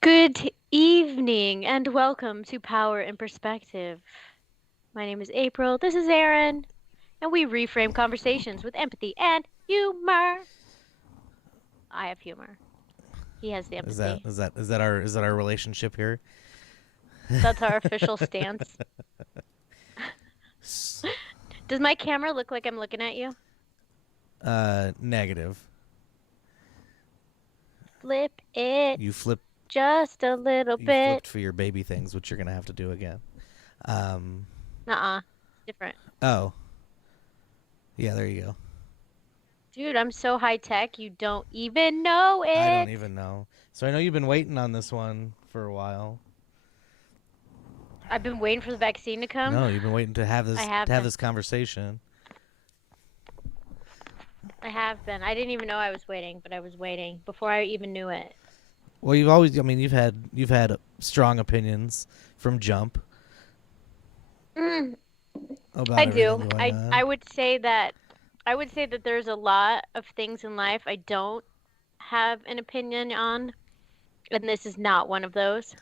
Good evening and welcome to Power and Perspective. My name is April, this is Aaron, and we reframe conversations with empathy and humor. I have humor. He has the Is empathy. that our relationship here? That's our official stance. Does my camera look like I'm looking at you? Negative. Flip it You flip. just a little You bit. flipped for your baby things, which you're gonna have to do again. Different. Oh. Yeah, there you go. Dude, I'm so high tech, you don't even know it. I don't even know. So I know you've been waiting on this one for a while. I've been waiting for the vaccine to come. No, you've been waiting to have this conversation. I have been. I didn't even know I was waiting, but I was waiting before I even knew it. Well, you've had strong opinions from Jump about I do. everything going on. I would say that there's a lot of things in life I don't have an opinion on, and this is not one of those.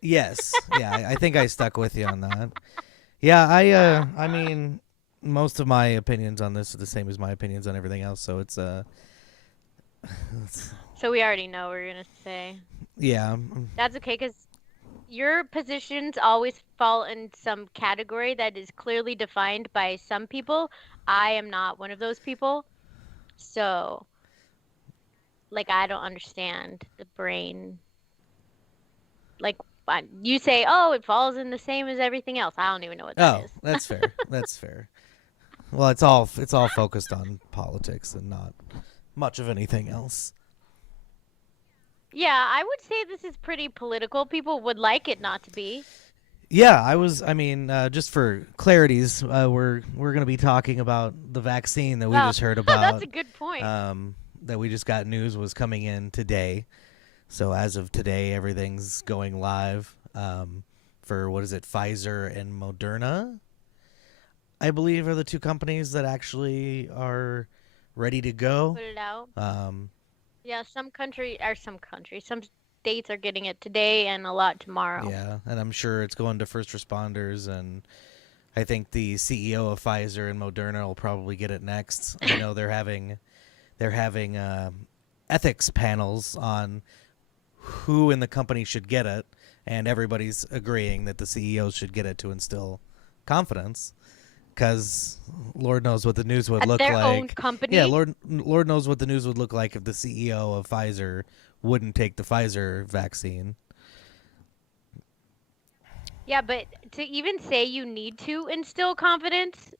Yes. Yeah, I think I stuck with you on that. Yeah, I mean, most of my opinions on this are the same as my opinions on everything else, so it's So we already know what you're gonna say. yeah. That's okay, because your positions always fall in some category that is clearly defined by some people. I am not one of those people. So, like, I don't understand the brain. Like, you say, oh, it falls in the same as everything else. I don't even know what that is. That's fair. That's fair. Well, it's all focused on politics and not much of anything else. Yeah, I would say this is pretty political. People would like it not to be. Yeah, I mean, just for clarities, we're going to be talking about the vaccine that we just heard about. That's a good point. That we just got news was coming in today. So as of today, everything's going live for, what is it, Pfizer and Moderna, I believe, are the two companies that actually are ready to go. Put it out. Yeah, some states are getting it today and a lot tomorrow. Yeah, and I'm sure it's going to first responders, and I think the CEO of Pfizer and Moderna will probably get it next. I know they're having ethics panels on who in the company should get it, and everybody's agreeing that the CEOs should get it to instill confidence. Because Lord knows what the news would look like. At their own company? Yeah, Lord knows what the news would look like if the CEO of Pfizer wouldn't take the Pfizer vaccine. Yeah, but to even say you need to instill confidence,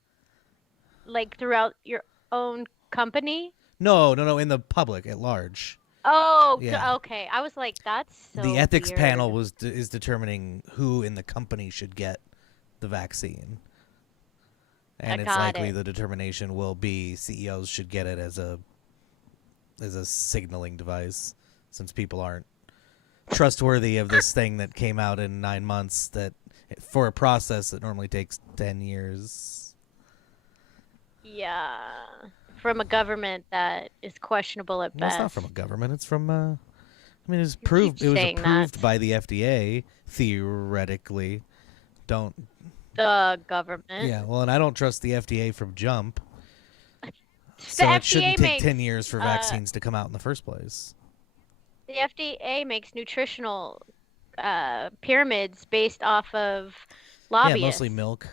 like throughout your own company? No, in the public at large. Oh, Yeah. okay. I was like, that's so The ethics weird. panel is determining who in the company should get the vaccine. And it's likely the determination will be CEOs should get it as a signaling device, since people aren't trustworthy of this thing that came out in 9 months that for a process that normally takes 10 years. Yeah. From a government that is questionable at best. It's not from a government. It's from it was approved by the FDA theoretically. The government. Yeah, well, and I don't trust the FDA from jump. So it shouldn't take 10 years for vaccines to come out in the first place. The FDA makes nutritional pyramids based off of lobbyists. Yeah, mostly milk.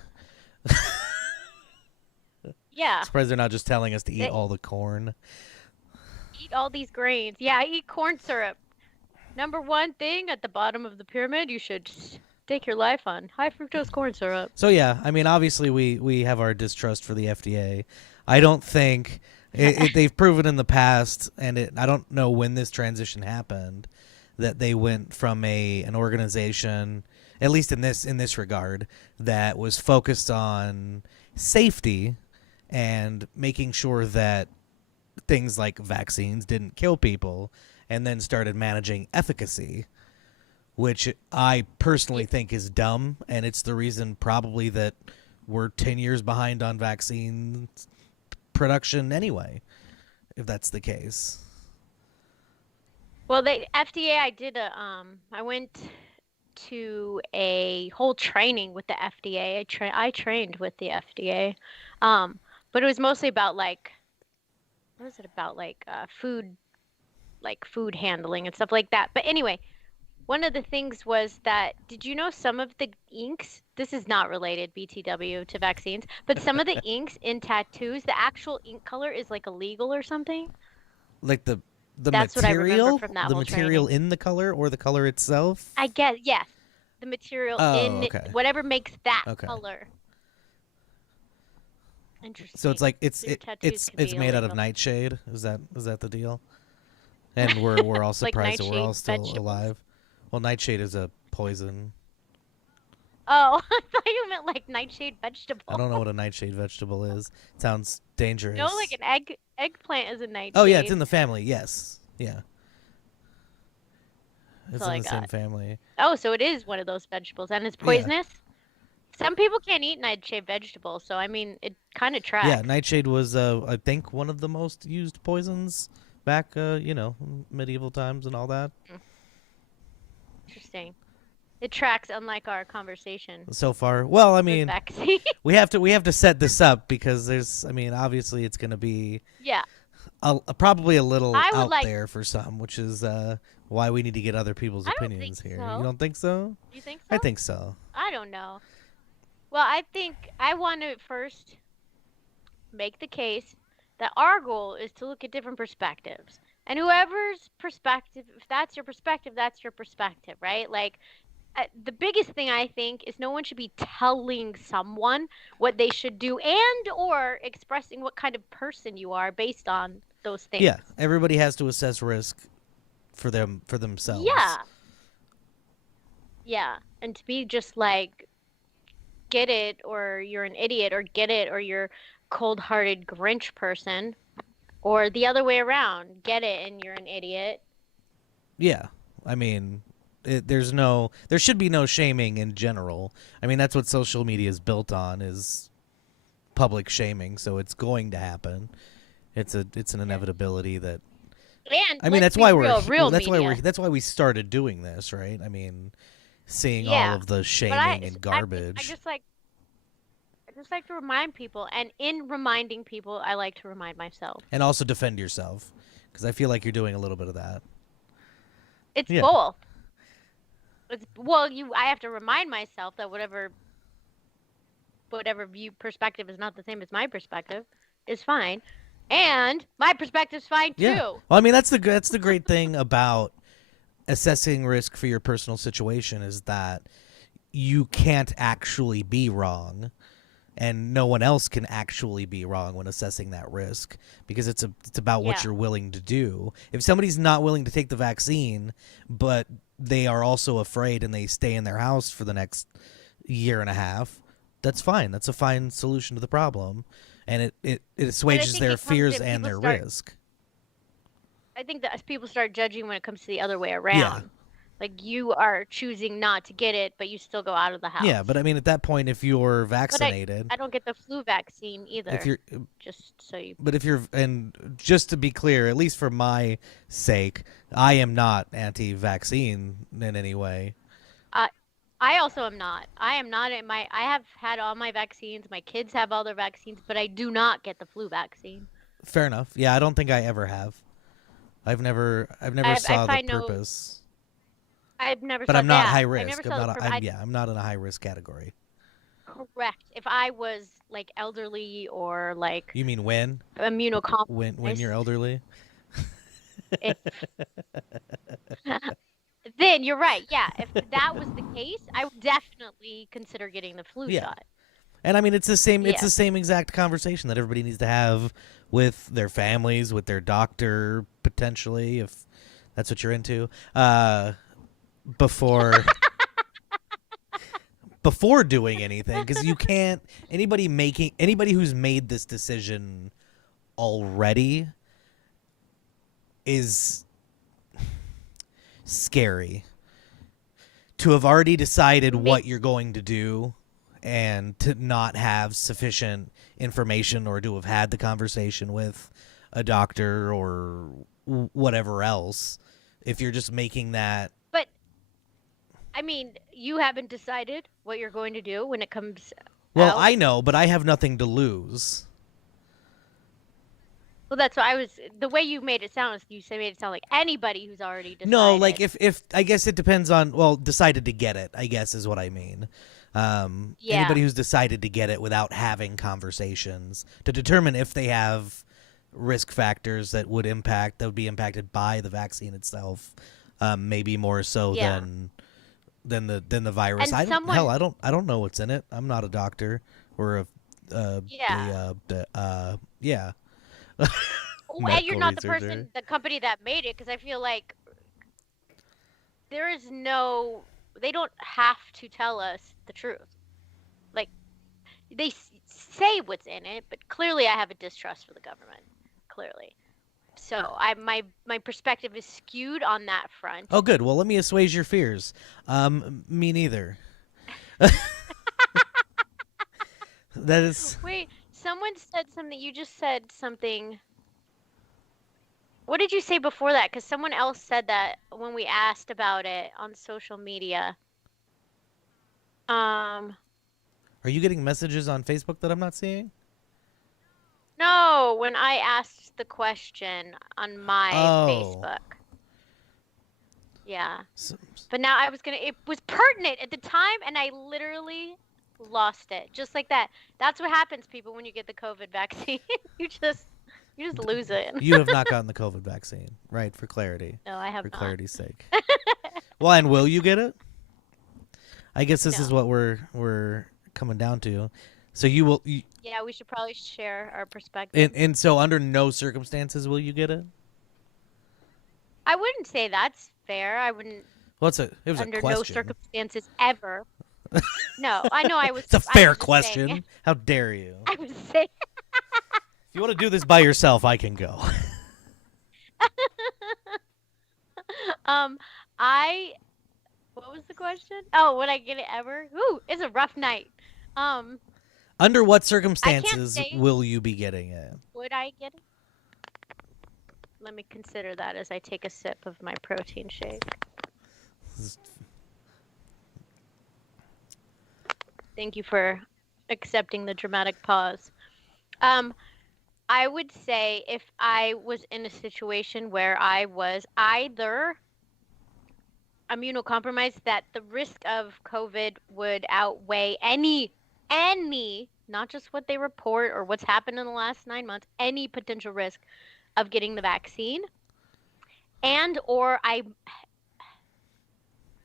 Yeah. Surprised they're not just telling us to eat They all the corn. eat all these grains. Yeah, eat corn syrup. Number one thing at the bottom of the pyramid, you should stake your life on high fructose corn syrup. So yeah, I mean, obviously we have our distrust for the FDA. I don't think they've proven in the past, and I don't know when this transition happened, that they went from an organization, at least in this regard, that was focused on safety and making sure that things like vaccines didn't kill people, and then started managing efficacy, which I personally Y- think is dumb, and it's the reason probably that we're 10 years behind on vaccine production anyway, if that's the case. Well, the FDA, I went to a whole training with the FDA. I trained with the FDA. But it was mostly about like, what was it about? Like food handling and stuff like that. But anyway, one of the things was that, did you know some of the inks, this is not related, BTW, to vaccines, but some of the inks in tattoos, the actual ink color is like illegal or something? Like the That's what I remember material, from that the whole material training. in the color or the color I itself. guess, yes, the material Oh, in okay. whatever makes that Okay. color. So it's Interesting. like So your tattoos it's could it's be made out of illegal. nightshade. Is that the deal? And we're all Like surprised that we're all nightshade still vegetables. alive. Well, nightshade is a poison. Oh, I thought you meant like nightshade I vegetable. don't know what a nightshade vegetable is. It sounds No, like dangerous. an eggplant is a Oh yeah, it's in nightshade. the family. Yes. Yeah. That's It's all in I the same got. family. Oh, so it is one of those vegetables and it's Yeah. poisonous? Some people can't eat nightshade vegetables, so I mean, it kind of Yeah, tracks. nightshade was I think one of the most used poisons back medieval times and all that. Hmm, interesting. It tracks, unlike our conversation So far. Well, I with mean, vaccine. we have to set this up because obviously it's going to be Yeah, probably a little I would out like. there for some, which is why we need to get other people's I don't think opinions here. You so. don't think so? Do you think so? I think so. I don't know. Well, I think I want to first make the case that our goal is to look at different perspectives. And whoever's perspective, if that's your perspective, right? Like, the biggest thing I think is no one should be telling someone what they should do and or expressing what kind of person you are based on those Yeah, things. everybody has to assess risk for themselves. Yeah. Yeah. And to be just like, get it or you're an idiot, or get it or you're cold-hearted Grinch person, or the other way around, get it and you're an idiot. Yeah, I mean, there should be no shaming in general. I mean, that's what social media is built on, is public shaming. So it's going to happen. It's an Yeah. inevitability that. And I mean, let's that's be why real, real media. that's why we started doing this, right? I mean, seeing all Yeah. of the But shaming and I garbage, just like to remind people, and in reminding people, I like to remind myself. and also defend yourself, because I feel like you're doing a little bit of that. It's Yeah, both. It's well, you I have to remind myself that whatever view perspective is not the same as my perspective is fine. And my perspective's fine yeah. too. Well, I mean, that's the great thing about assessing risk for your personal situation, is that you can't actually be wrong, and no one else can actually be wrong when assessing that risk, because it's about what Yeah. you're willing to do. If somebody's not willing to take the vaccine, but they are also afraid and they stay in their house for the next year and a half, that's fine. That's a fine solution to the problem, and it But I assuages think their it comes fears in and people their start risk. I think that as people start judging when it comes to the other way Yeah. around. Like you are choosing not to get it, but you still go out of the Yeah, but house. I mean, at that point, if you're But vaccinated, I don't get the flu vaccine if either. you're Just so you but if you're, and just to be clear, at least for my sake, I am not anti-vaccine in any way. I I also am not. I am not in my I have had all my vaccines. My kids have all their vaccines, but I do not get the flu vaccine. Fair enough. Yeah, I don't think I ever have. I've never I saw the find no purpose. I've never But saw I'm not high that. I never risk. I'm saw the not. purpose. I'm yeah. I'm not in a high risk category. Correct. If I was like elderly or like You mean when? When you're immunocompromised, elderly? if then you're right. Yeah, if that was the case, I would definitely consider getting the flu Yeah. shot. And I mean it's the Yes. same exact conversation that everybody needs to have with their families, with their doctor potentially if that's what you're into. Before before doing anything because you can't anybody who's made this decision already is scary to have already decided what Makes you're going to do and to not have sufficient information or to have had the conversation with a doctor or whatever else if you're just making that. but I mean, you haven't decided what you're going to do when it comes Well, out. I know, but I have nothing to lose. Well, that's what I was. The way you made it sound is made it sound like anybody who's already No, like decided. if I guess it depends on, well, decided to get it, I guess is what I mean. Yeah, Anybody who's decided to get it without having conversations to determine if they have risk factors that would be impacted by the vaccine itself, maybe more so yeah. than the virus. And someone, I don't know what's in it. I'm not a doctor or yeah. yeah And you're medical not researcher. the company that made it, because I feel like there is no, they don't have to tell us the truth. Like they say what's in it, but clearly I have a distrust for the government. Clearly. So my perspective is skewed on that front. Oh, good. Well, let me assuage your fears. Me neither. That is. Wait, someone said something. You just said something. What did you say before that? Because someone else said that when we asked about it on social media. Um, Are you getting messages on Facebook that I'm not seeing? no, when I asked the question on my Oh. Facebook. Yeah. So, But now it was pertinent at the time, and I literally lost it. Just like that. That's what happens, people, when you get the COVID vaccine. You just, you just lose it. you have not gotten the COVID vaccine, right? For clarity. No, I have For not. clarity's sake. Well, and will you get it? I guess this is No. what we're coming down to. So you will, Yeah, we should probably share our perspectives. and so under no circumstances will you get it? I wouldn't say that's fair. I wouldn't, Well, it was a under no question. circumstances ever. No, I know It's a I fair was just saying, question. How dare you? I was saying, If you want to do this by yourself, I can go. um, I, what was the question? Oh, would I get it ever? Ooh, it's a rough night. Um, Under what I can't circumstances say, will you be getting it? would I get it? Let me consider that as I take a sip of my protein shake. Thank you for accepting the dramatic pause. Um, I would say if I was in a situation where I was either immunocompromised, that the risk of COVID would outweigh any, not just what they report or what's happened in the last 9 months, any potential risk of getting the vaccine. And or I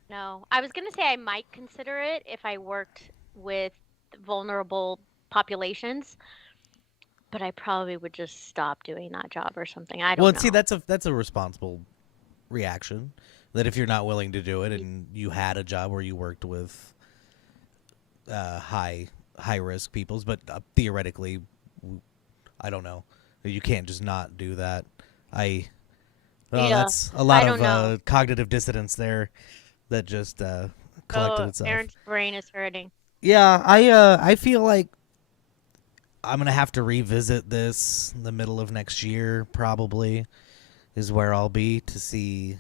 no, I was gonna say I might consider it if I worked with vulnerable populations, but I probably would just stop doing that job or something. I Well, don't and see, know. that's a responsible reaction. That if you're not willing to do it and you had a job where you worked with high risk peoples, but theoretically, I don't know. You can't just not do that. I Oh, Yeah, that's a I lot of don't know. cognitive dissonance there that just collected Oh, itself. Aaron's brain is hurting. Yeah, I feel like I'm gonna have to revisit this in the middle of next year. Probably is where I'll be to see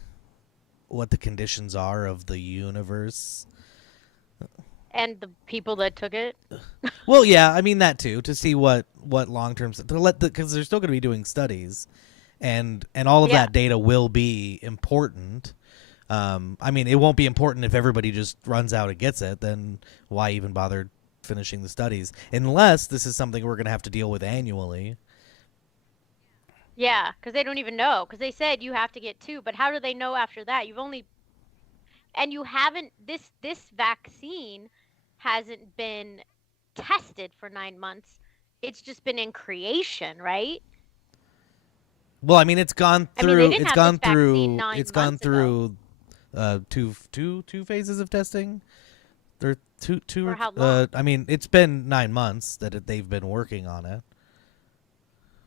what the conditions are of the universe. And the people that took it. Well, yeah, I mean that too, to see what long term to let because they're still going to be doing studies, and all of Yeah. that data will be important. I mean, it won't be important if everybody just runs out and gets it. Then why even bother finishing the studies, unless this is something we're going to have to deal with annually. Yeah, because they don't even know. Because they said you have to get two, but how do they know after that? You've only and you haven't this vaccine hasn't been tested for 9 months. It's just been in creation, right? Well, I mean, it's gone I mean, they through. didn't It's have this gone vaccine through. nine It's gone months ago. through two phases of testing. There two. For how long? I mean, it's been 9 months that they've been working on it.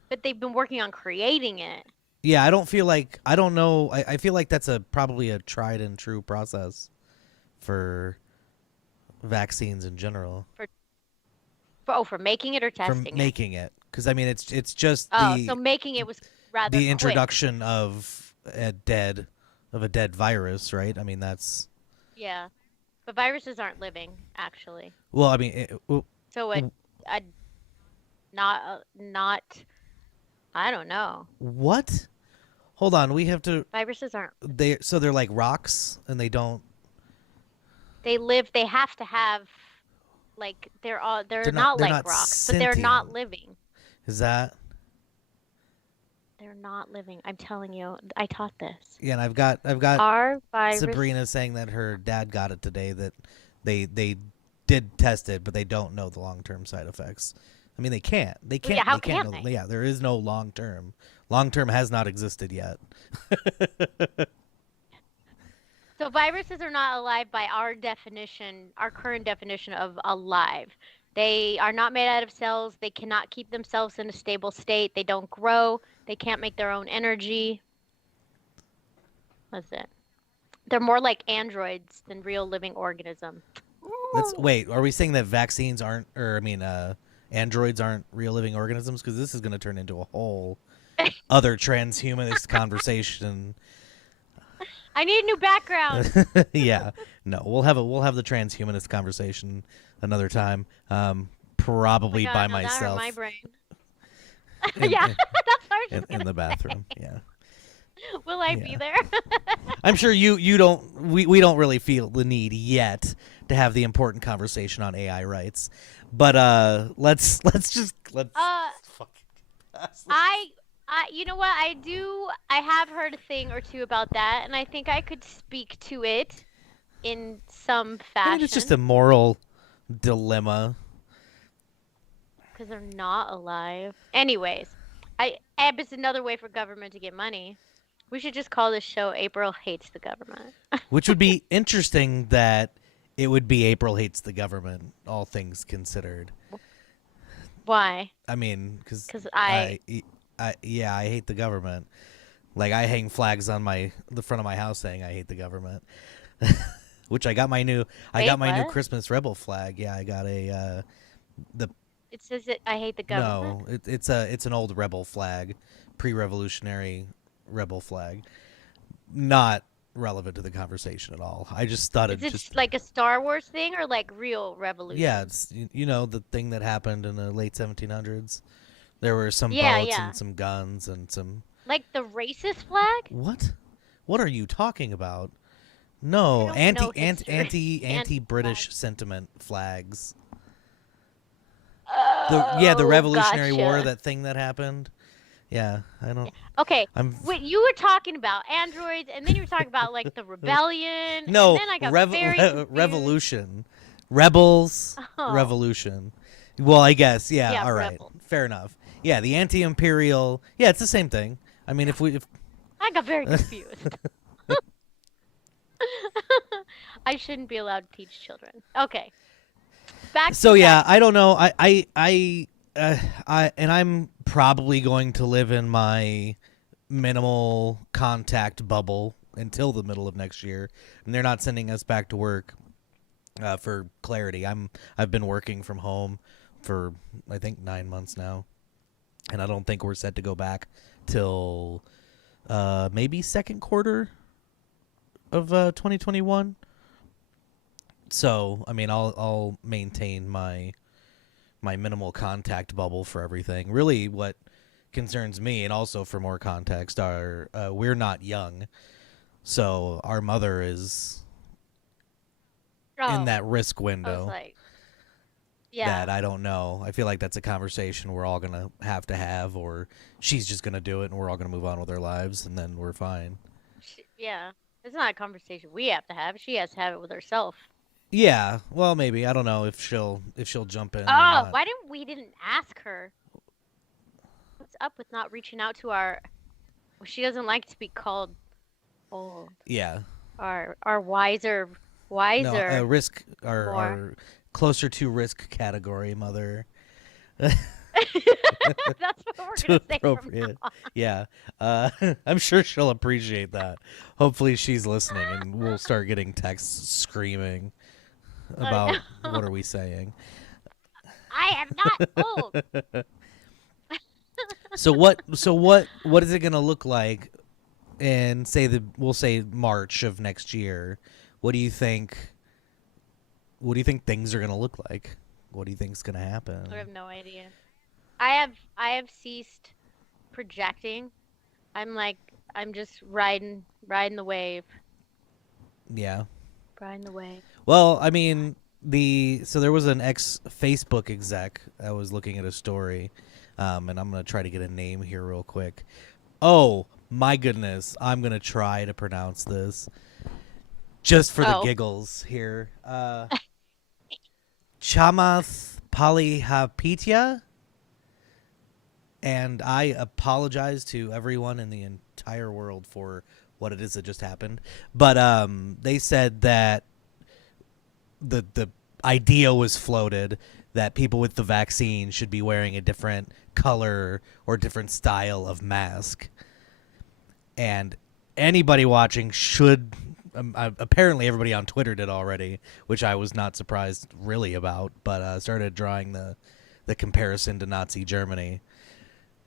But they've been working on creating it Yeah, I don't feel like I don't know. I feel like that's a probably a tried and true process for vaccines in general for for making it or for testing it. making it because I mean it's just Oh, so making it was rather the quick. introduction of a dead virus, right? I mean that's Yeah. But viruses aren't living, actually. well, I mean So a not I don't know. what? Hold on, we have to. Viruses aren't They're like rocks and they don't. they have to have like they're not They're like not rocks, but they're not sentient. living. Is that? They're not living. I'm telling you, I taught this. Yeah, and I've got Our virus, Sabrina saying that her dad got it today. That they did test it, but they don't know the long term side effects. I mean, they can't. They well, yeah, can't. how They can't can know. they? Yeah, there is no long term. Long term has not existed yet. So viruses are not alive by our definition, our current definition of alive. They are not made out of cells. They cannot keep themselves in a stable state. They don't grow. They can't make their own energy. What's it? They're more like androids than real living organisms. Let's Ooh. wait. Are we saying that vaccines aren't, or I mean, androids aren't real living organisms? Because this is going to turn into a whole other transhumanist conversation. I need a new background. Yeah, no, we'll have the transhumanist conversation another time. Oh my Probably by God, no, that hurt my myself brain. in Yeah, that's what I was in, just in gonna the say. bathroom. Yeah, Will I be yeah. there? I'm sure you don't. We don't really feel the need yet to have the important conversation on AI rights, but let's Uh, fuck. I, you know what? I have heard a thing or two about that, and I think I could speak to it in some I mean, it's just fashion a moral dilemma. because they're not alive. Anyways, ebb is another way for government to get money. We should just call this show April Hates the Government. Which would be interesting that it would be April hates the government, all things considered. Why? I mean, because Because yeah, I hate the government. Like I hang flags on the front of my house saying I hate the government. Which I wait, got my new what? Christmas rebel flag. Yeah, I got a the It says that I hate the government. no, it's an old rebel flag, pre-revolutionary rebel flag. Not relevant to the conversation at all. I just thought Is it it just like a Star Wars thing or like real yeah, revolution? it's you know the thing that happened in the late 1700s. There were some Yeah, boats yeah. and some guns and some Like the racist flag? what? What are you talking about? I No, don't know history. anti Anti-flag. British sentiment flags. The Oh, Revolutionary War, gotcha. that thing that happened. Yeah, I Yeah. don't. Okay, I'm wait, you were talking about androids, and then you were talking about like the rebellion, and no then I got very confused. revolution, rebels, Oh, revolution. Well, I guess yeah. yeah, All right, rebel. fair enough. Yeah, the anti-imperial. Yeah, it's the same thing. I mean, if I got very confused. I shouldn't be allowed to teach children. Okay, back to so the yeah, I vaccine. don't know. I'm probably going to live in my minimal contact bubble until the middle of next year, and they're not sending us back to work. For clarity, I've been working from home for I think 9 months now, and I don't think we're set to go back till maybe second quarter of 2021. So I mean, I'll maintain my minimal contact bubble for everything. Really, what concerns me, and also for more context, are we're not young, so our mother is in Oh, that risk I was window. like, Yeah. that I don't know. I feel like that's a conversation we're all gonna have to have, or she's just gonna do it, and we're all gonna move on with our lives, and then we're fine. Yeah. It's not a conversation we have to have. She has to have it with herself. Yeah, well, maybe I don't know if she'll jump in or Oh, not. why didn't ask her? What's up with not reaching out to our? Well, she doesn't like to be called old. Yeah, Our wiser, no, wiser risk more. our closer to risk category mother. That's what we're Too gonna say from appropriate. now Yeah, I'm sure she'll appreciate that. Hopefully, she's listening, and we'll start getting texts screaming on. I about know. what are we saying. I am not old. So what is it gonna look like in we'll say March of next year? What do you think? What do you think things are gonna look like? What do you think's gonna I happen? have no idea. I have ceased projecting. I'm like I'm just riding the wave, Yeah. riding the wave. Well, I mean, there was an ex Facebook exec. I was looking at a story, and I'm gonna try to get a name here real quick. Oh my goodness, I'm gonna try to pronounce this just for the Oh, giggles here. Chamath Palihapitiya, and I apologize to everyone in the entire world for what it is that just happened. But they said that the idea was floated that people with the vaccine should be wearing a different color or different style of mask, and anybody watching should. Apparently, everybody on Twitter did already, which I was not surprised really about. But started drawing the comparison to Nazi Germany,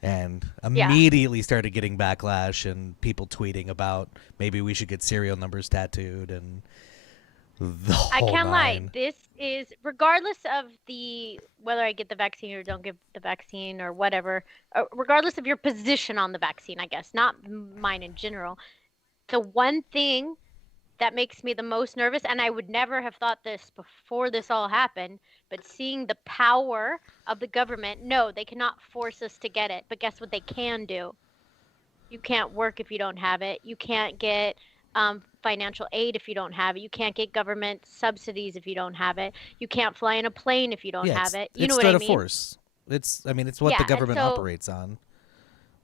and yeah. immediately started getting backlash and people tweeting about maybe we should get serial numbers tattooed and the I whole can't lie. nine. This is regardless of the whether I get the vaccine or don't get the vaccine or whatever, regardless of your position on the vaccine, I guess, not mine in general. The one thing that makes me the most nervous, and I would never have thought this before this all happened, but seeing the power of the government, no, they cannot force us to get it. But guess what they can do? You can't work if you don't have it. You can't get financial aid if you don't have it. You can't get government subsidies if you don't have it. You can't fly in a plane if you don't Yeah, have it's it. You know it's what threat I of mean? force. It's what the Yeah. And government so, operates on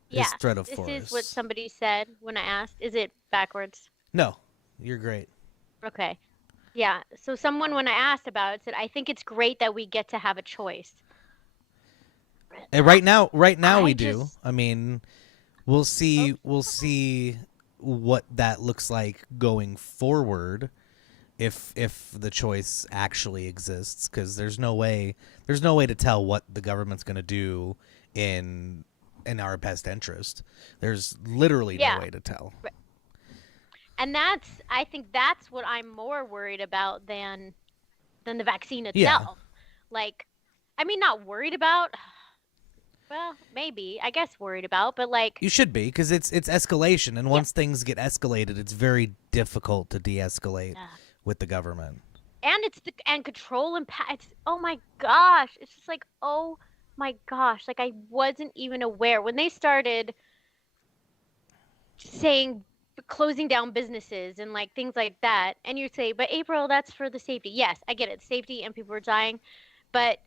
is yeah, threat of this is what force. somebody said when I asked, is it backwards? No, you're great. Okay. Yeah. So someone, when I asked about it, said, I think it's great that we get to have a choice. And I, right now we I do. just, I mean, we'll see. oops. We'll see what that looks like going forward if the choice actually exists, because there's no way to tell what the government's going to do in in our best interest. There's literally no Yeah. way to tell. And I think that's what I'm more worried about than the vaccine Yeah, itself. Like, I mean, not worried about, well, maybe, I guess worried about, but like, you should be, because it's escalation, and yeah, once things get escalated, it's very difficult to de-escalate yeah. with the government. And it's and control and it's, oh my gosh, it's just like, oh my gosh, like I wasn't even aware when they started saying closing down businesses and like things like that. And you say, but April, that's for the safety. Yes, I get it, safety and people are dying, but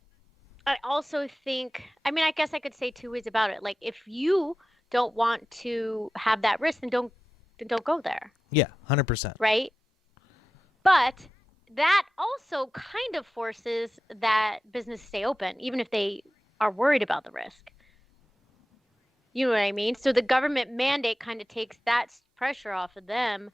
I also think, I mean, I guess I could say two ways about it. Like, if you don't want to have that risk, then don't go there, Yeah, 100%. right? But that also kind of forces that business stay open, even if they are worried about the risk. You know what I mean? So the government mandate kind of takes that pressure off of them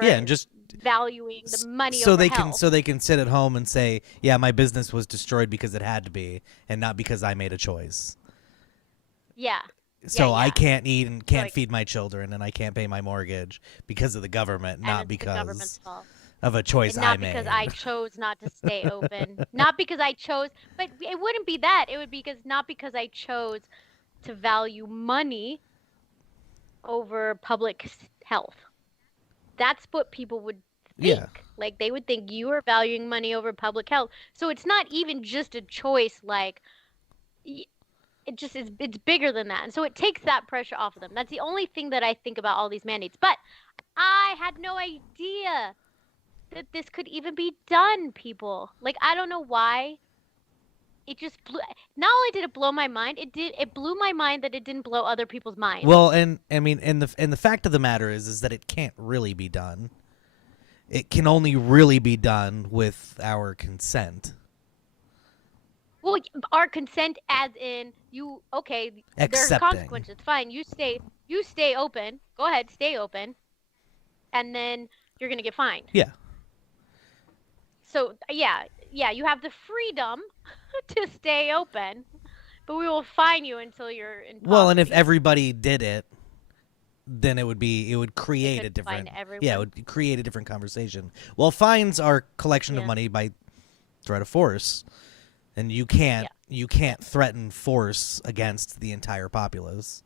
Yeah, for and just valuing the money so over they can health. sit at home and say, "Yeah, my business was destroyed because it had to be, and not because I made a choice." Yeah. Yeah, So I yeah. can't eat and So can't feed my children, and I can't pay my mortgage because of the government, and not it's the government's because fault. of a choice And I not because I made. chose not to stay open. Not because I chose, but it wouldn't be that. It would be because not because I chose to value money over public health. That's what people would Yeah, think. Like they would think you are valuing money over public health. So it's not even just a choice like y- it just is it's bigger than that. And so it takes that pressure off of them. That's the only thing that I think about all these mandates. But I had no idea that this could even be done, people. Like I don't know why. It just blew not only did it blow my mind, it blew my mind that it didn't blow other people's minds. Well, and I mean, and the fact of the matter is that it can't really be done. It can only really be done with our consent. Well, our consent as in you okay, there are Accepting. consequences. Fine, you stay open. Go ahead, stay open. And then you're going to get fined. Yeah. So, yeah, you have the freedom to stay open, but we will fine you until you're in Well, and if poverty. everybody did it, then it would They create a couldn't fine different, yeah, it everyone. would create a different conversation. Well, fines are collection of Yeah. money by threat of force, and Yeah. you can't threaten force against the entire populace.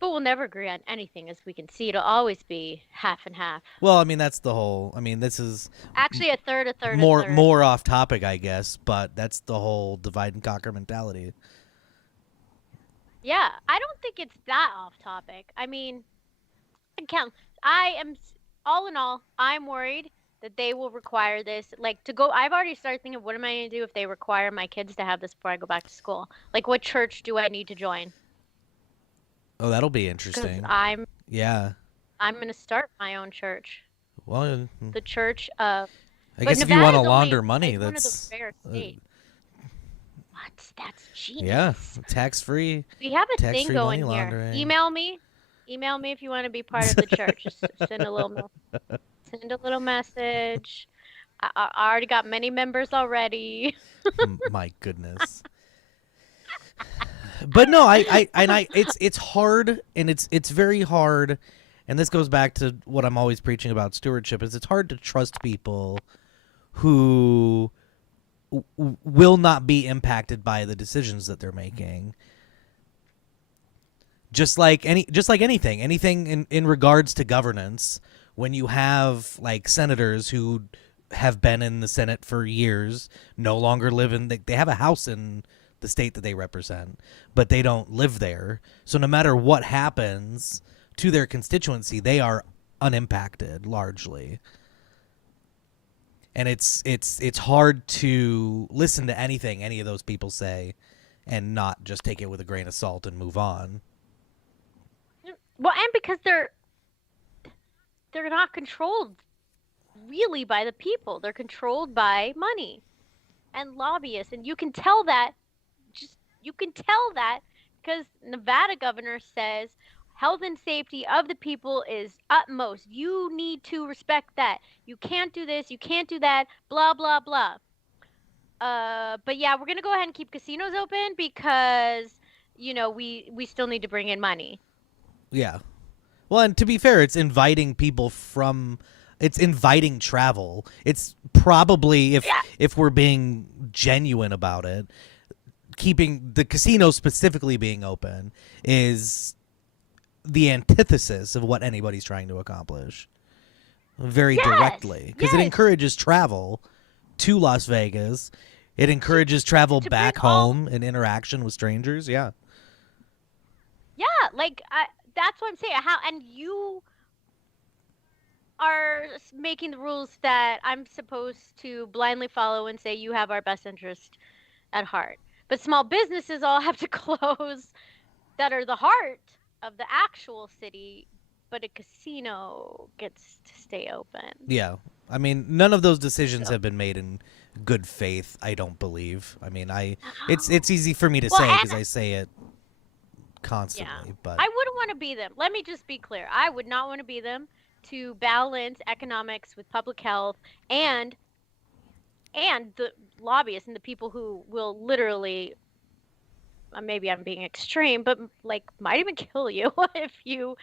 But we'll never agree on anything as we can see. It'll always be half and half. Well, I mean that's the whole. I mean this is Actually, a third, a third, a more third. more off topic, I guess, but that's the whole divide and conquer mentality. Yeah, I don't think it's that off topic. I mean, count. I am all in all, I'm worried that they will require this. Like to go, I've already started thinking, what am I going to do if they require my kids to have this before I go back to school? Like, what church do I need to join? Oh, that'll be Because interesting. I'm Yeah. I'm going to start my own church, Well, the Church of. I But guess if you want Nevada to is only launder money, like one of the that's rare uh, states. What? That's yeah, genius. tax free, We have a tax thing free money going here. laundering. Email me if you want to be part of the church. Just send a little message. I already got many members already. My goodness. But no, it's hard, and it's very hard, and this goes back to what I'm always preaching about stewardship. Is it's hard to trust people who will not be impacted by the decisions that they're making. Just like anything in regards to governance, when you have like senators who have been in the Senate for years, no longer live in they have a house in the state that they represent, but they don't live there. So no matter what happens to their constituency, they are unimpacted largely. And it's hard to listen to anything any of those people say and not just take it with a grain of salt and move on. Well, and because they're not controlled really by the people. They're controlled by money and lobbyists, and you can tell that because Nevada governor says health and safety of the people is utmost. You need to respect that. You can't do this, you can't do that, blah blah blah. But yeah, we're gonna go ahead and keep casinos open because we still need to bring in money. Yeah. Well, and to be fair, it's inviting travel. It's probably Yeah, if we're being genuine about it, keeping the casino specifically being open is the antithesis of what anybody's trying to accomplish. Very yes, directly, because it yes. encourages travel to Las Vegas. It encourages travel To bring back all home and interaction with strangers. Yeah. Yeah, like that's what I'm saying. How and you are making the rules that I'm supposed to blindly follow and say you have our best interest at heart. But small businesses all have to close that are the heart of the actual city, but a casino gets to stay open. Yeah. I mean, none of those decisions So, have been made in good faith, I don't believe. I mean, it's easy for me to well, say because and I say it yeah, constantly, but I wouldn't want to be them. Let me just be clear. I would not want to be them to balance economics with public health and the lobbyists and the people who will literally maybe I'm being extreme, but like might even kill you if you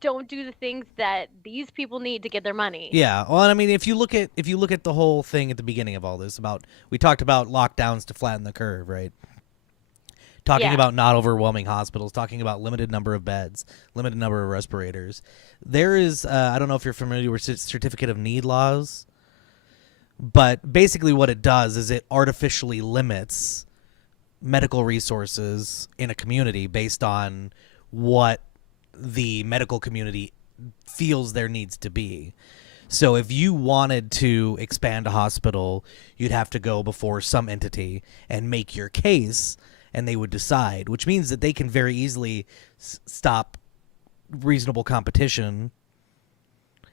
don't do the things that these people need to get their money. yeah. Well, I mean, if you look at the whole thing at the beginning of all this about we talked about lockdowns to flatten the curve, right? talking Yeah. about not overwhelming hospitals, talking about limited number of beds, limited number of respirators. There is, I don't know if you're familiar with certificate of need laws, but basically what it does is it artificially limits medical resources in a community based on what the medical community feels there needs to be. So if you wanted to expand a hospital, you'd have to go before some entity and make your case, and they would decide, which means that they can very easily stop reasonable competition,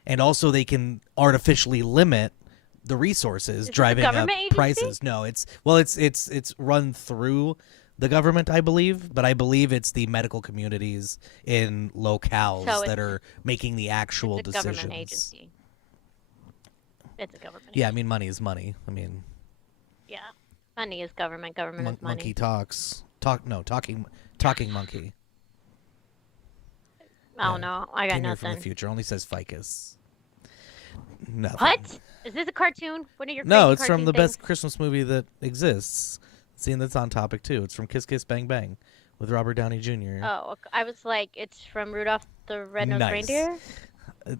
and also they can artificially limit the resources, Is this a driving up government agency? prices. No, it's run through the government, I believe, but I believe it's the medical communities in So locales that are making the it's actual a government decisions. agency. It's a government Yeah, I mean, agency. money is money. I mean, Yeah. Money is government. Government is monkey money. talks. Talking monkey. I don't Yeah, know. I got came here from the nothing. future. Only says ficus. Nothing. What? Is this a cartoon? One of your No, crazy it's from cartoon the things? best Christmas movie that exists. Seeing that's on topic too. It's from Kiss Kiss Bang Bang with Robert Downey Jr. Oh, I was like, it's from Rudolph the Red-Nosed Nice. Reindeer?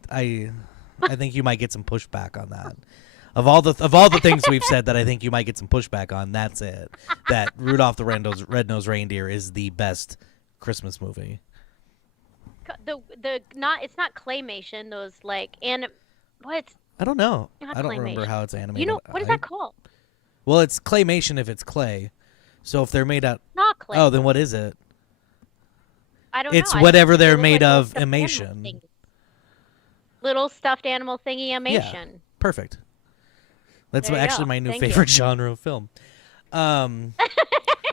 I I think you might get some pushback on that. Of all the things we've said that I think you might get some pushback on, that's it. That Rudolph the Red-Nosed Reindeer is the best Christmas movie. The not it's not claymation, those like what? I don't know. Not I don't remember how claymation. it's You animated. know what is that called? Well, it's claymation if it's clay. So if they're made out, Not oh, clay. then what is it? I don't know. It's I think whatever they they're look like made little of stuffed animal emation. thingies. Little stuffed animal thingy Yeah, animation. perfect. That's There you actually go. my new Thank you. favorite genre of film. Um,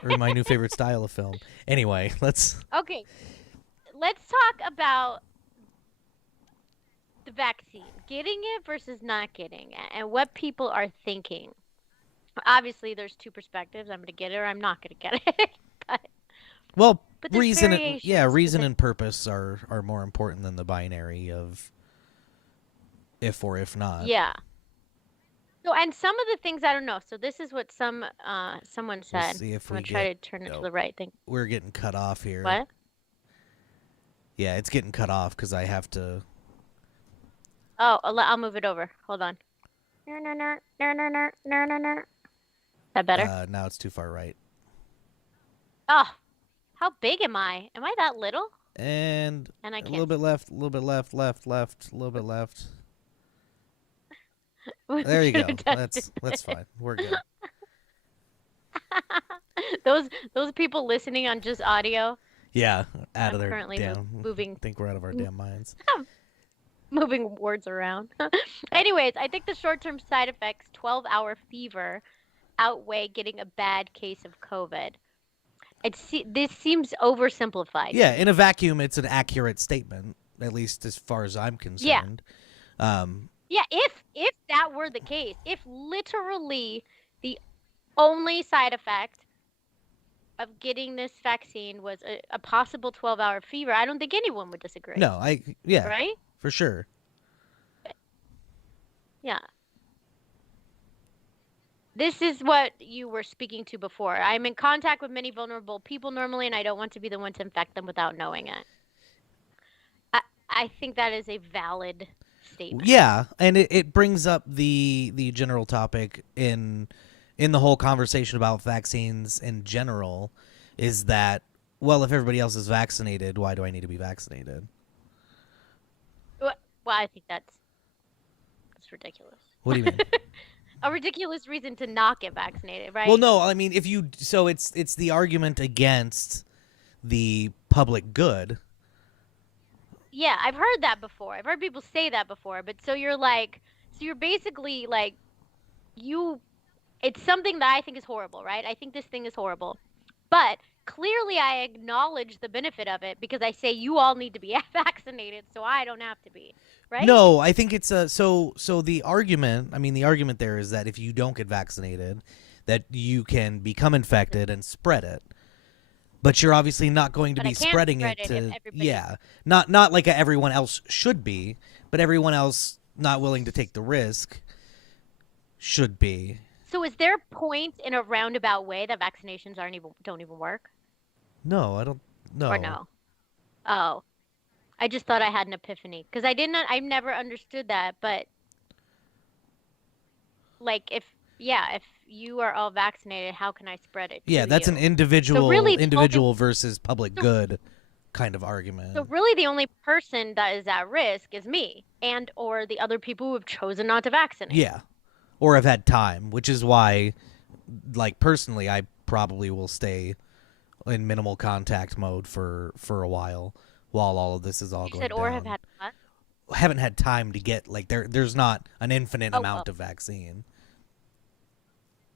or my new favorite style of film. Anyway, let's. Okay, let's talk about the vaccine, getting it versus not getting it, and what people are thinking. Obviously, there's two perspectives. I'm going to get it or I'm not going to get it. but Well, but there's reason, variations to reason the and purpose are more important than the binary of if or if not. yeah. So and some of the things I don't know. So this is what someone We'll said. see if I'm we gonna try get. to turn it to Oh, the right thing. we're getting cut off here. What? Yeah, it's getting cut off because I have to. Oh, I'll move it over. Hold on. That better? Now it's too far right. Oh, how big am I? Am I that little? And And I a little can't. bit left, a little bit left, a little bit left. We There you should go. have tested That's this. fine. We're good. Those people listening on just audio. Yeah, out I'm of their currently damn. moving I think we're out of our damn minds. moving words around. Anyways, I think the short-term side effects, 12-hour fever, outweigh getting a bad case of COVID. This seems oversimplified Yeah, to in a me. vacuum, it's an accurate statement, at least as far as I'm Yeah. concerned. Um, Yeah, if that were the case, if literally the only side effect of getting this vaccine was a possible 12-hour fever, I don't think anyone would disagree, no, yeah, right? for sure. Yeah. This is what you were speaking to before. I'm in contact with many vulnerable people normally, and I don't want to be the one to infect them without knowing it. I think that is a valid statement. Yeah, and it brings up the general topic in the whole conversation about vaccines in general, is that, well, if everybody else is vaccinated, why do I need to be vaccinated? Well, I think that's ridiculous. What do you mean? A ridiculous reason to not get vaccinated, Well, right? no, I mean, if you, so it's the argument against the public good. Yeah, I've heard that before. I've heard people say that before, but so you're basically like you it's something that I think is horrible, right? I think this thing is horrible. But clearly I acknowledge the benefit of it because I say you all need to be vaccinated so I don't have to be, right? No, I think it's so the argument, I mean the argument there is that if you don't get vaccinated, that you can become infected and spread it. But you're obviously not going to But I be can't spreading spread it it if to, everybody yeah, not like everyone else should be, but everyone else not willing to take the risk should be. So is there a point in a roundabout way that vaccinations don't even work? No, I don't. Or No. no? Oh, I just thought I had an epiphany because I've never understood that. But like, if you are all vaccinated, how can I spread it Yeah, to that's an you? So really, the only individual versus public so, good kind of so argument. really the only person that is at risk is me and or the other people who have chosen not to vaccinate. Yeah, or have had time, which is why, like personally, I probably will stay in minimal contact mode for a while all of this is all You said going or have down. had what? Haven't had time to get like there's not an infinite Oh, oh, amount of vaccine.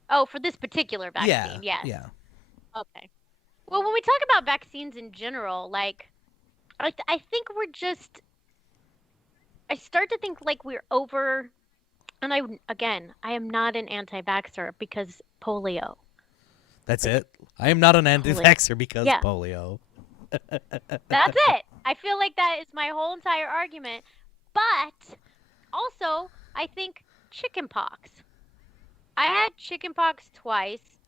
oh, for this particular Yeah, vaccine, yes. yeah. Okay. Well, when we talk about vaccines in general, like I think we're just I start to think like we're over, and I am not an anti-vaxxer because polio, That's like it. I am not an polio. anti-vaxxer because Yeah, polio. that's it. I feel like that is my whole entire argument. But also, I think chickenpox. I had chickenpox twice.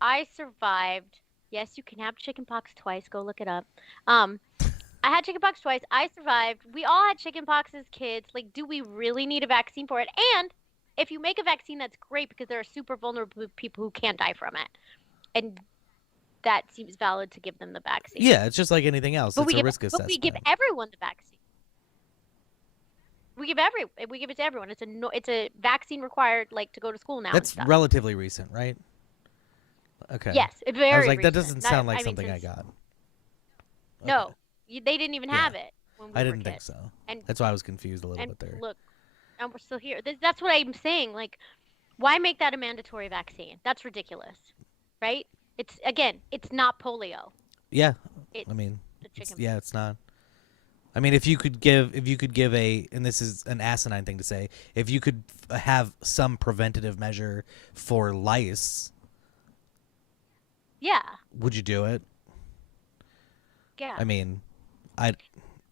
I survived. Yes, you can have chickenpox twice. Go look it up. Um, I had chickenpox twice. I survived. We all had chickenpox as kids. Like, do we really need a vaccine for it? And if you make a vaccine, that's great because there are super vulnerable people who can't die from it. And that seems valid to give them the vaccine. Yeah, it's just like anything else. But It's we a give risk but we give assessment. everyone the vaccine. We give it to everyone. It's a vaccine required like to go to school now and That's stuff. relatively recent, right? Okay. Yes, I was very like, that recent. doesn't Not sound like I mean something I since got. Okay. no, they didn't even Yeah. have it when I we were didn't think kids. so. And That's why I was confused a little and bit there. look, and we're still here. That's what I'm saying. Like, why make that a mandatory vaccine? That's ridiculous, right? It's again, it's not polio. Yeah. I It's mean, the it's chicken yeah, pox. it's not. I mean, if you could give a, and this is an asinine thing to say, if you could have some preventative measure for lice, Yeah, would you do it? yeah. I mean, I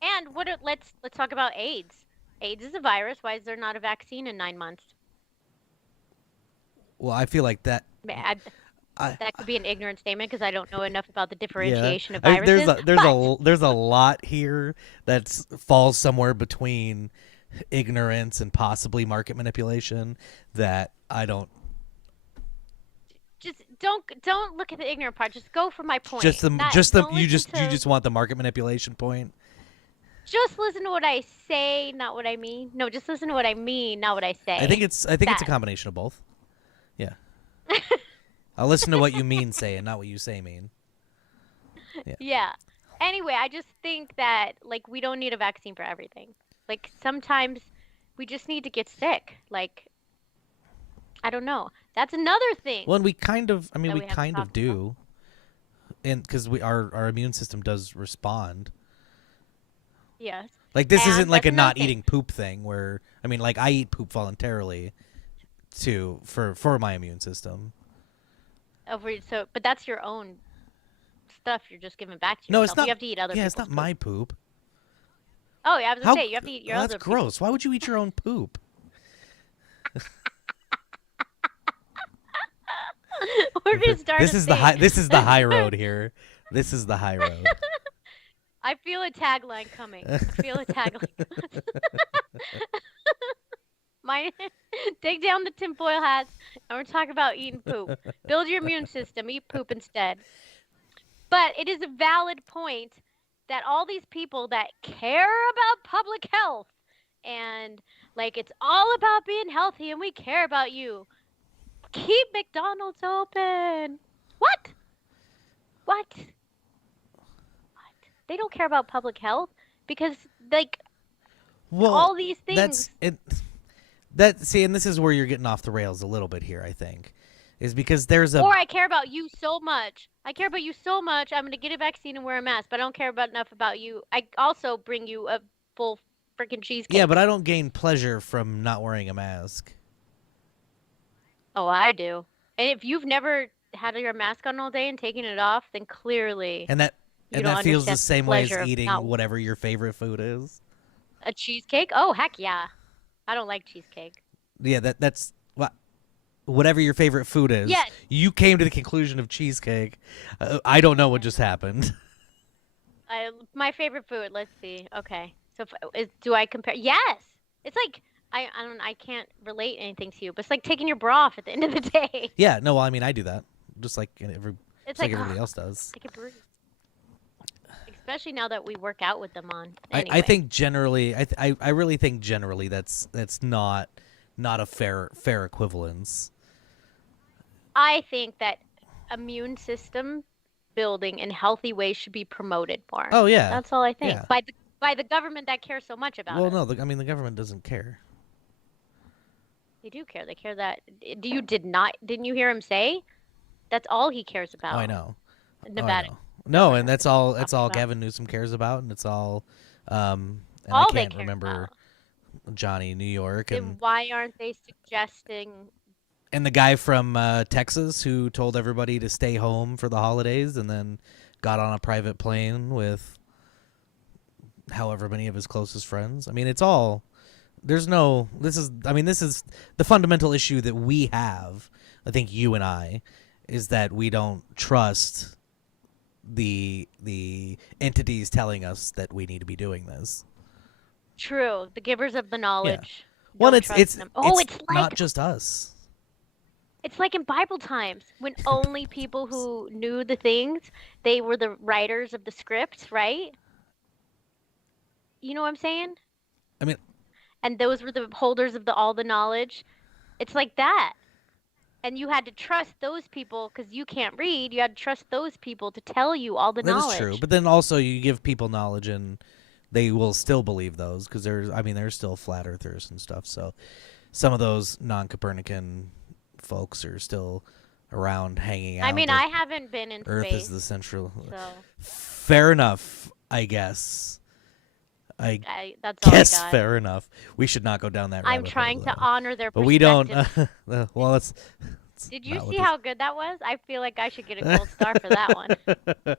And let's talk about AIDS. AIDS is a virus. Why is there not a vaccine in 9 months? well, I feel like that. I, I that could be an ignorant statement because I don't know enough about the Yeah, differentiation of viruses. But there's a lot here that falls somewhere between ignorance and possibly market manipulation that I don't. just don't look at the ignorant part. Just go for my point. That Just the don't listen you to just want the market manipulation point. just listen to what I say, not what I mean. No, just listen to what I mean, not what I say. I think it's a That. combination of both. Yeah, I'll listen to what you mean say and not what you say mean. Yeah. Yeah. Anyway, I just think that like we don't need a vaccine for everything. Like sometimes we just need to get sick. Like I don't know. That's another thing Well, and we kind of, I mean, that we we haven't kind of talked about. do, and because our immune system does respond. Yes. Like this isn't And like that's a another not thing. eating poop thing where I mean like I eat poop voluntarily to for my immune system. But that's your own stuff you're just giving back to No, it's yourself. You not. have to eat other Yeah, it's people's not poop. my poop. Oh, yeah, I was gonna How? say you have to eat your That's other people's gross. Why would you eat your own poop? We're gonna start a thing. This is the high road here. This is the high road. I feel a tagline coming. I feel a tagline. My take down the tinfoil hats, and we're talking about eating poop. Build your immune system. Eat poop instead. But it is a valid point that all these people that care about public health and like it's all about being healthy and we care about you, keep McDonald's open. What? What? What? They don't care about public health because like Well, all these that's things. it. That see, and this is where you're getting off the rails a little bit here. I think is because there's a Or I care about you so much. I care about you so much. I'm going to get a vaccine and wear a mask, but I don't care about enough about you. I also bring you a full freaking yeah, but cheesecake. I don't gain pleasure from not wearing a mask. Oh, I do. And if you've never had your mask on all day and taken it off, then clearly And that you don't feels the understand the same way as pleasure of eating not whatever your favorite food is. a cheesecake. Oh, heck yeah. I don't like cheesecake. Yeah, that's what. whatever your favorite food is, Yes. you came to the conclusion of cheesecake. I don't know what I just know. happened. My favorite food. Let's see. Okay. So do I compare? Yes. It's like I can't relate anything to you, but it's like taking your bra off at the end of the day. Yeah, no, well, I mean, I do that It's just like like, everybody else does. I can breathe. Especially now that we work out with them on. I Anyway, think generally, I really think generally that's not a fair equivalence. I think that immune system building in healthy ways should be promoted more. Oh yeah, That's all I think. yeah. By the government that cares so much about Well, us. no, I mean the government doesn't care. They do care. They care that you did not didn't you hear him say? That's all he cares Oh, I about. know. Oh, I Nevada know. No, and governor that's is all. That's talking all about. Gavin Newsom cares about, and it's all. And I All they can't care remember about. Johnny New York Then why aren't they suggesting and the guy from Texas who told everybody to stay home for the holidays, and then got on a private plane with however many of his closest friends. I mean, it's all. There's no. This is. I mean, this is the fundamental issue that we have. I think you and I is that we don't trust the entities telling us that we need to be doing this. true, the givers of the Yeah. knowledge Well, don't trust them? Oh, it's not just us. it's like in Bible times when only people who knew the things, they were the writers of the scripts, right? You know what I'm saying? I mean, And those were the holders of the all the knowledge. It's like that. And you had to trust those people because you can't read. You had to trust those people to tell you all the that is true. knowledge. But then also you give people knowledge and they will still believe those because there's still flat earthers and stuff. So some of those non-Copernican folks are still around hanging I out mean, that I haven't been in Earth is the space, central. so Fair enough, I guess. I that's all I guess got. fair enough. We should not go down that I'm rabbit hole trying to though. honor their But we don't. perspectives. Well, Did, let's did you not see with this. how good that was? I feel like I should get a gold star for that one.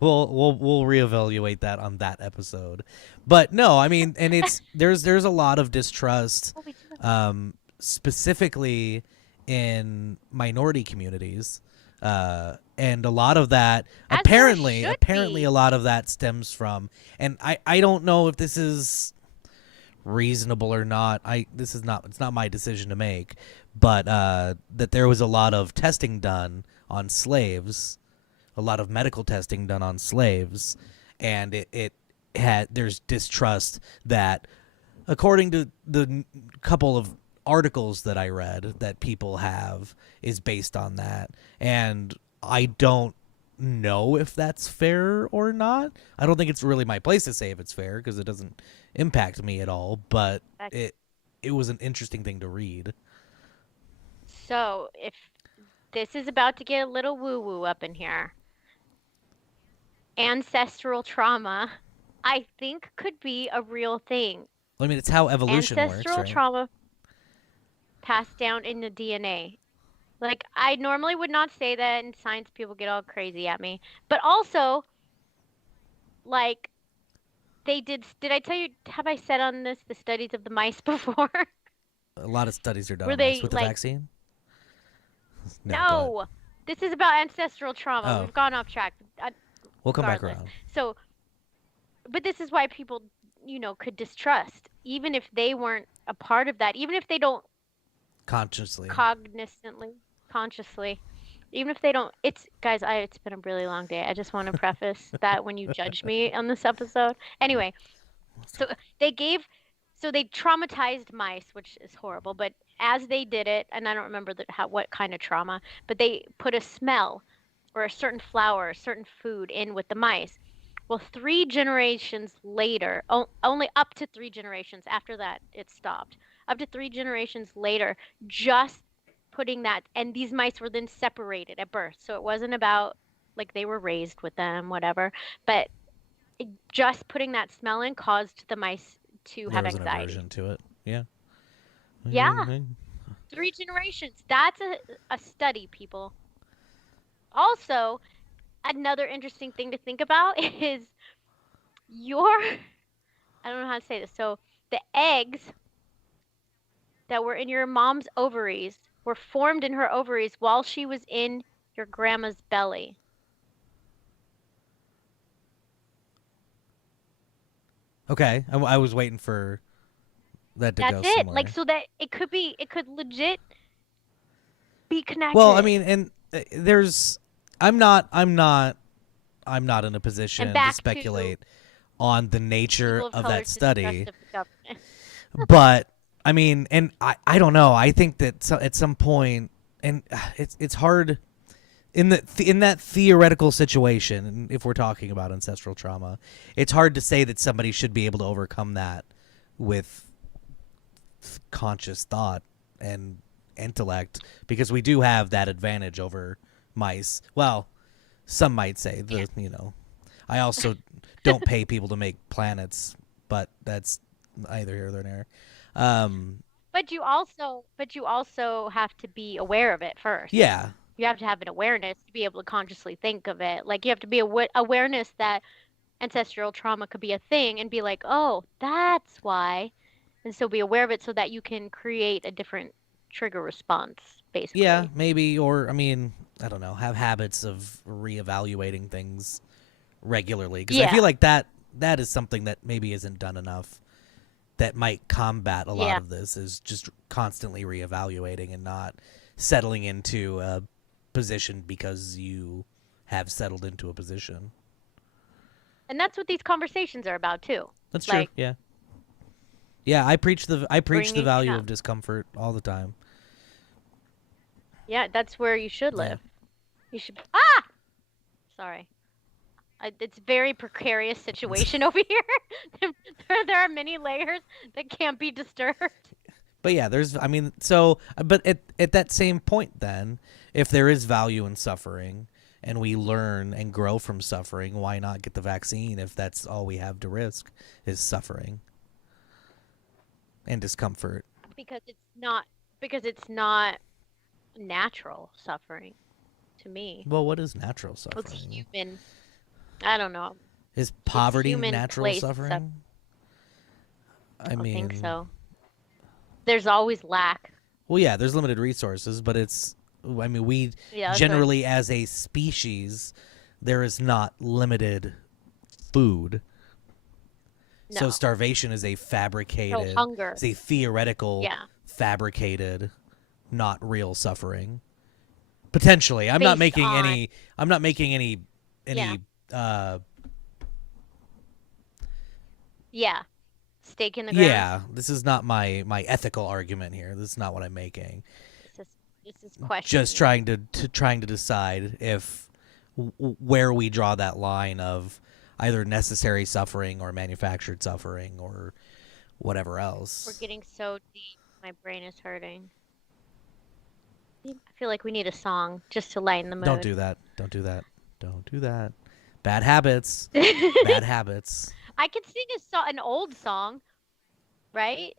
We'll reevaluate that on that episode. But no, I mean, and it's there's a lot of distrust, Oh, we do have a specifically in minority communities, and a lot of that as there should apparently a be. lot of that stems from, and I don't know if this is reasonable or not. This is not, it's not my decision to make, but that there was a lot of testing done on slaves, a lot of medical testing done on slaves, and it had there's distrust that, according to the couple of articles that I read that people have, is based on that, and I don't know if that's fair or not. I don't think it's really my place to say if it's fair because it doesn't impact me at all, but That- it was an interesting thing to read. So, if this is about to get a little woo-woo up in here, ancestral trauma, I think could be a real thing. I mean, it's how evolution works, Ancestral right? trauma passed down in the DNA. Like, I normally would not say that, and science people get all crazy at me. But also, like, did I tell you, have I said on this the studies of the mice before? A lot of studies are done Where on mice they, with the like, vaccine. No, go ahead. no, this is about ancestral trauma. Oh, We've gone off track. we'll come back Regardless. around. So, but this is why people, could distrust, even if they weren't a part of that, even if they don't Consciously. cognizantly, consciously, even if they don't. It's been a really long day. I just want to preface that when you judge me on this episode. Anyway, so they gave, so they traumatized mice, which is horrible, but as they did it, and I don't remember what kind of trauma, but they put a smell or a certain flower, a certain food in with the mice. Well, 3 generations later, only up to 3 generations after that, it stopped. Up to 3 generations later, just putting that, and these mice were then separated at birth. So it wasn't about like they were raised with them, whatever, but just putting that smell in caused the mice to There have was an anxiety. aversion to it. Yeah. Yeah, 3 generations. That's a study, people. Also, another interesting thing to think about is your, I don't know how to say this. So the eggs that were in your mom's ovaries. were formed in her ovaries while she was in your grandma's belly. Okay, I was waiting for that to That's go it. Like, somewhere. so that it could legit be Well, I mean, connected. and there's, I'm not in a And position to back to speculate on the nature people of of color's that distrust study, of the government. but I mean, and I don't know. I think that at some point, and it's hard in that theoretical situation. If we're talking about ancestral trauma, it's hard to say that somebody should be able to overcome that with conscious thought and intellect, because we do have that advantage over mice. Well, some might say Yeah. I also don't pay people to make planets, but that's neither here nor there. Um, But you also have to be aware of it first. yeah, You have to have an awareness to be able to consciously think of it. Like you have to be awareness that ancestral trauma could be a thing and be like, "Oh, that's why." And so be aware of it so that you can create a different trigger response, yeah, basically. maybe, or I mean, I don't know, have habits of reevaluating things regularly, because I feel Yeah. like that is something that maybe isn't done enough. That might combat a lot Yeah. of this, is just constantly reevaluating and not settling into a position because you have settled into a position. And that's what these conversations are about too. That's true. Like Yeah. Yeah, I preach the bringing it value up. of discomfort all the time. Yeah, that's where you should Yeah. live. You should. Ah! Sorry. It's a very precarious situation over here. There are many layers that can't be disturbed. But yeah, there's, I mean, so but at that same point then, if there is value in suffering and we learn and grow from suffering, why not get the vaccine if that's all we have to risk is suffering and discomfort? Because it's not natural suffering to me. Well, what is natural It's suffering? human. I don't know. Is It's poverty human natural placed suffering? I I don't think mean, so. There's always lack. well, yeah, there's limited resources, but I mean, we Yeah, that's what I'm generally, as a species, there is not limited food. So no. starvation is So hunger. a theoretical, Yeah. fabricated, not real suffering. Potentially, Based on I'm not making yeah. any. Uh, Yeah. Stake in the ground. yeah, this is not my ethical argument here. This is not what I'm making. This is this is Just questioning. trying to decide if where we draw that line of either necessary suffering or manufactured suffering or whatever We're else. getting so deep. My brain is hurting. I feel like we need a song just to lighten the Don't mood. do that. Don't do that. Don't do that. Bad habits. Bad I habits. could sing an old song, right?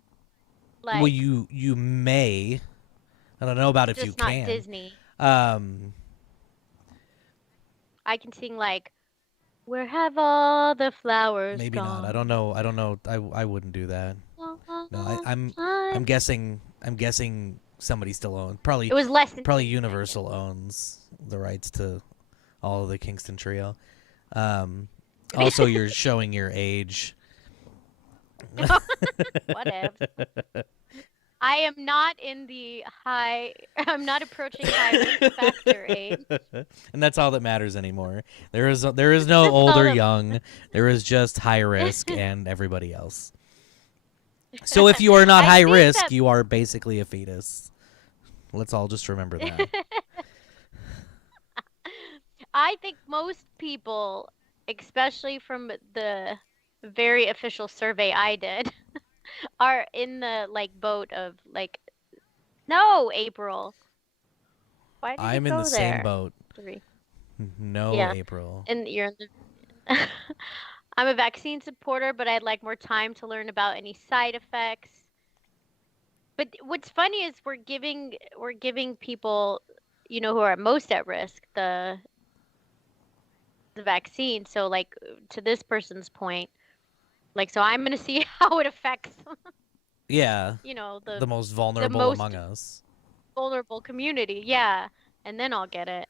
Well, Like you may. I don't know about if you just not can. Disney. Um, I can sing like "Where have all the flowers maybe not. I don't gone?" know. I don't know. I wouldn't do that. No, I'm Time. guessing. I'm guessing somebody still owns. Probably It was less than probably 10 seconds. Universal owns the rights to all of the Kingston Trio. Um, also, you're showing your age. Whatevs. I am not in the high. I'm not approaching high risk factor age. And that's all that matters anymore. There is no That's old all or that young. There is just high risk matters. and everybody else. So if you are not I high think risk, that you are basically a fetus. Let's all just remember that. I think most people, especially from the very official survey I did, are in the like boat of like, no, April. Why did I'm it in the go same there? boat. Three. No, Yeah. April. And you're in the I'm a vaccine supporter, but I'd like more time to learn about any side effects. But what's funny is we're giving people, who are most at risk, the vaccine. So like to this person's point, like so I'm gonna see how it affects, Yeah, you know, the the most the vulnerable among most us. vulnerable community. Yeah. And then I'll get it.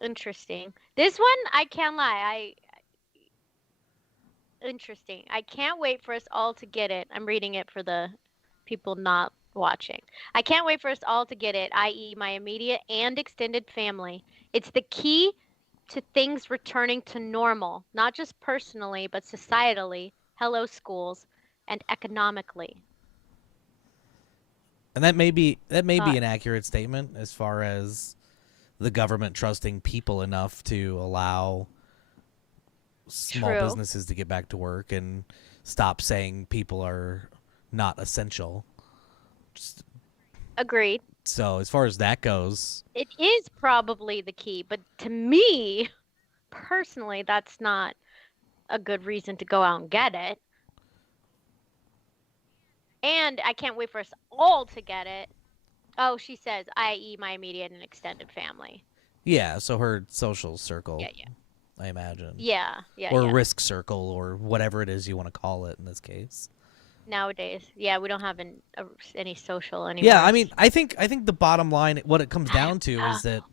Interesting. This one, I can't lie. Interesting. I can't wait for us all to get it. I'm reading it for the people not watching. I can't wait for us all to get it, i.e., my immediate and extended family. It's the key to things returning to normal, not just personally, but societally, hello schools, and economically. And that may be an Thoughts? accurate statement as far as the government trusting people enough to allow small True. businesses to get back to work and stop saying people are not essential. Just, Agreed. so as far as that goes, It is probably the key, but to me, personally, that's not a good reason to go out and get it. And I can't wait for us all to get it. Oh, she says, i.e., my immediate and extended family. yeah, so her social Yeah, circle, yeah. I imagine, Yeah, yeah, or yeah. risk circle, or whatever it is you want to call it in this case. Nowadays, yeah, we don't have any social Yeah, anymore. I mean, I think the bottom line, what it comes I don't down to, is know. that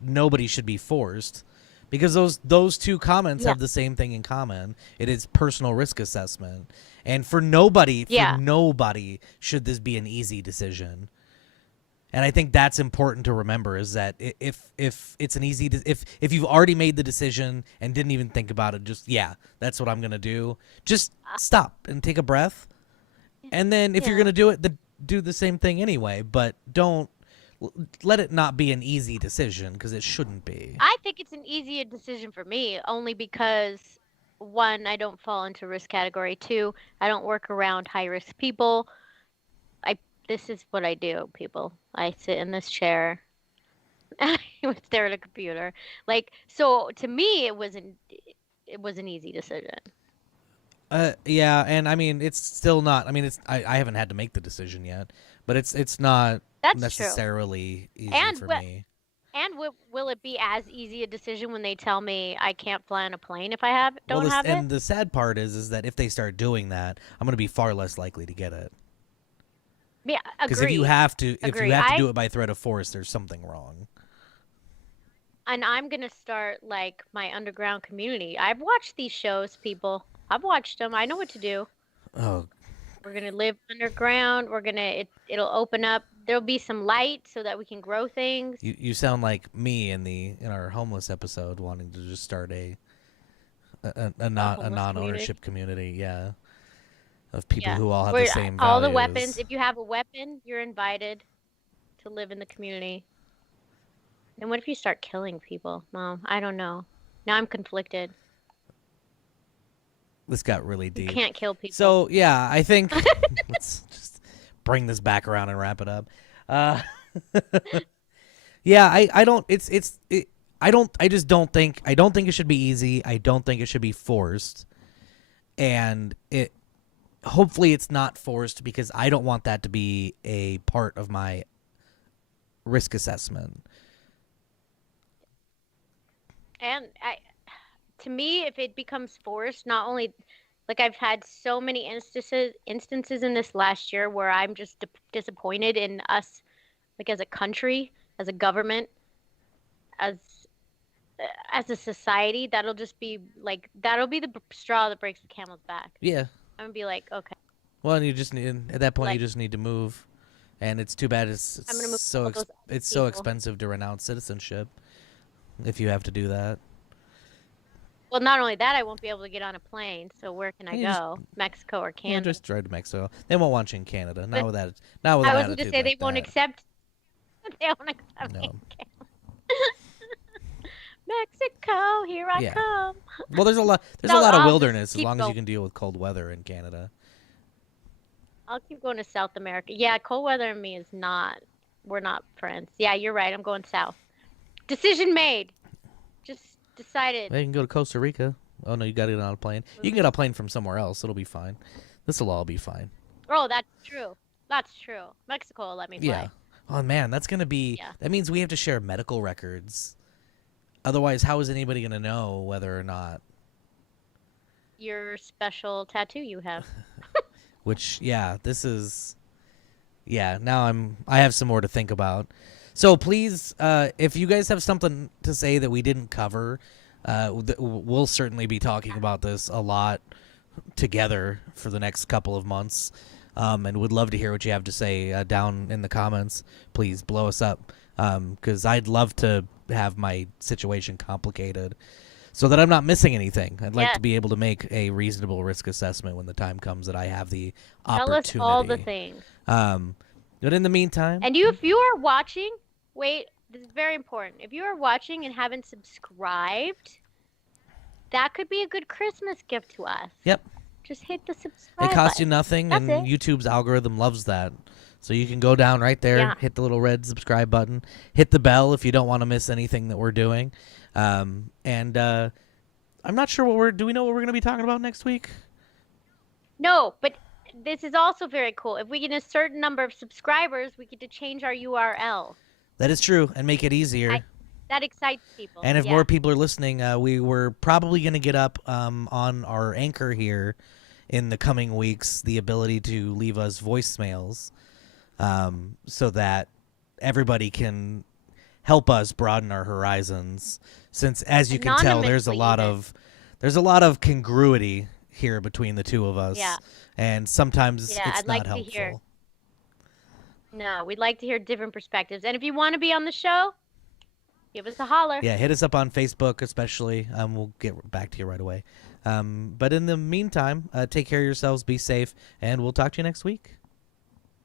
nobody should be forced, because those two comments Yeah, have the same thing in common. It is personal risk assessment, and for yeah. nobody should this be an easy decision. And I think that's important to remember, is that if it's an easy if you've already made the decision and didn't even think about it, just yeah, that's what I'm gonna do. Just Uh, stop and take a breath, and then if you're yeah. gonna do it, then do the same thing anyway. But don't let it not be an easy decision, because it shouldn't be. I think it's an easier decision for me only because one, I don't fall into risk category. Two, I don't work around high risk people. I This is what I do, people. I sit in this chair. I would stare at a computer. Like, so to me it was an easy decision. Yeah, and I mean, it's still not. I mean, I haven't had to make the decision yet, but it's not That's true. necessarily easy And for me. will it be as easy a decision when they tell me I can't fly on a plane if I Well, don't this have it? and the sad part is that if they start doing that, I'm going to be far less likely to get it. Yeah, Because agreed. if you Agreed. have to do it by threat of force, there's something wrong. I'm gonna start like my underground community. I've watched these shows, people. I've watched them. I know what to do. Oh, We're gonna live underground. It'll open up. There'll be some light so that we can grow things. you sound like me in our homeless episode, wanting to just start A a homeless community. non-ownership community. Yeah, of people Yeah. who all have the Where same all the weapons, values. if you have a weapon, you're invited to live in the community. And what if you start killing people? Well, I don't know. Now I'm conflicted. This got really You deep. can't kill people. So yeah, I think let's just bring this back around and wrap it up. Uh, yeah, I don't. I don't. I don't think it should be easy. I don't think it should be forced. And it hopefully it's not forced, because I don't want that to be a part of my risk assessment. And to me, if it becomes forced, not only like I've had so many instances in this last year where I'm just disappointed in us, like as a country, as a government, as as a society. That'll be the straw that breaks the camel's back. Yeah. I'm gonna be like, okay, Well, you just need at that point you like just need to move, and it's too bad I'm gonna move all those other it's so people. expensive to renounce citizenship if you have to do that. Well, not only that, I won't be able to get on a plane. So where can I You just go? Mexico or Canada? just drive to Mexico. They won't want you in Canada. But Not with I an was going to attitude say like they won't that. accept. They won't accept me. No. Mexico, here I Yeah. come. Well, there's a No, lot of I'll just wilderness as keep long as you going. can deal with cold weather in Canada. I'll keep going to South America. Yeah, cold weather and me is not. We're not friends. Yeah, you're right. I'm going south. Decision made. Just decided. They can go to Costa Rica. Oh no, you got to get on a plane. You can get on a plane from somewhere else. It'll be fine. This will all be fine. Oh, that's true. That's true. Mexico will let me Yeah. fly. Oh man, that's gonna be. Yeah. That means we have to share medical records. Otherwise, how is anybody gonna know whether or not? Your special tattoo you have. Which, yeah, this is. Yeah, now I have some more to think about. So please, if you guys have something to say that we didn't cover, we'll certainly be talking about this a lot together for the next couple of months, and would love to hear what you have to say down in the comments. Please blow us up, because I'd love to have my situation complicated so that I'm not missing anything. I'd like to Yes. be able to make a reasonable risk assessment when the time comes that I have the Tell us all the opportunity. things. Um, but in the meantime, And if you are watching, wait, this is very important. If you are watching and haven't subscribed, that could be a good Christmas gift to us. yep, Just hit the it subscribe costs you button. nothing, That's and it. YouTube's algorithm loves that. So you can go down right there, Yeah. hit the little red subscribe button, hit the bell if you don't want to miss anything that we're doing. And I'm not sure what do we know what we're going to be talking about next week? No, but this is also very cool. If we get a certain number of subscribers, we get to change our URL. That is true, and make it easier. That excites people. And if Yeah. more people are listening, we were probably going to get up on our anchor here in the coming weeks the ability to leave us voicemails, so that everybody can help us broaden our horizons. Since, as you can tell, there's a Anonymously lot even. of congruity here between the two of us, Yeah. and sometimes Yeah, it's I'd not like to hear. helpful. No, we'd like to hear different perspectives. And if you want to be on the show, give us a holler. Yeah, hit us up on Facebook, especially. We'll get back to you right away. But in the meantime, take care of yourselves, be safe, and we'll talk to you next week.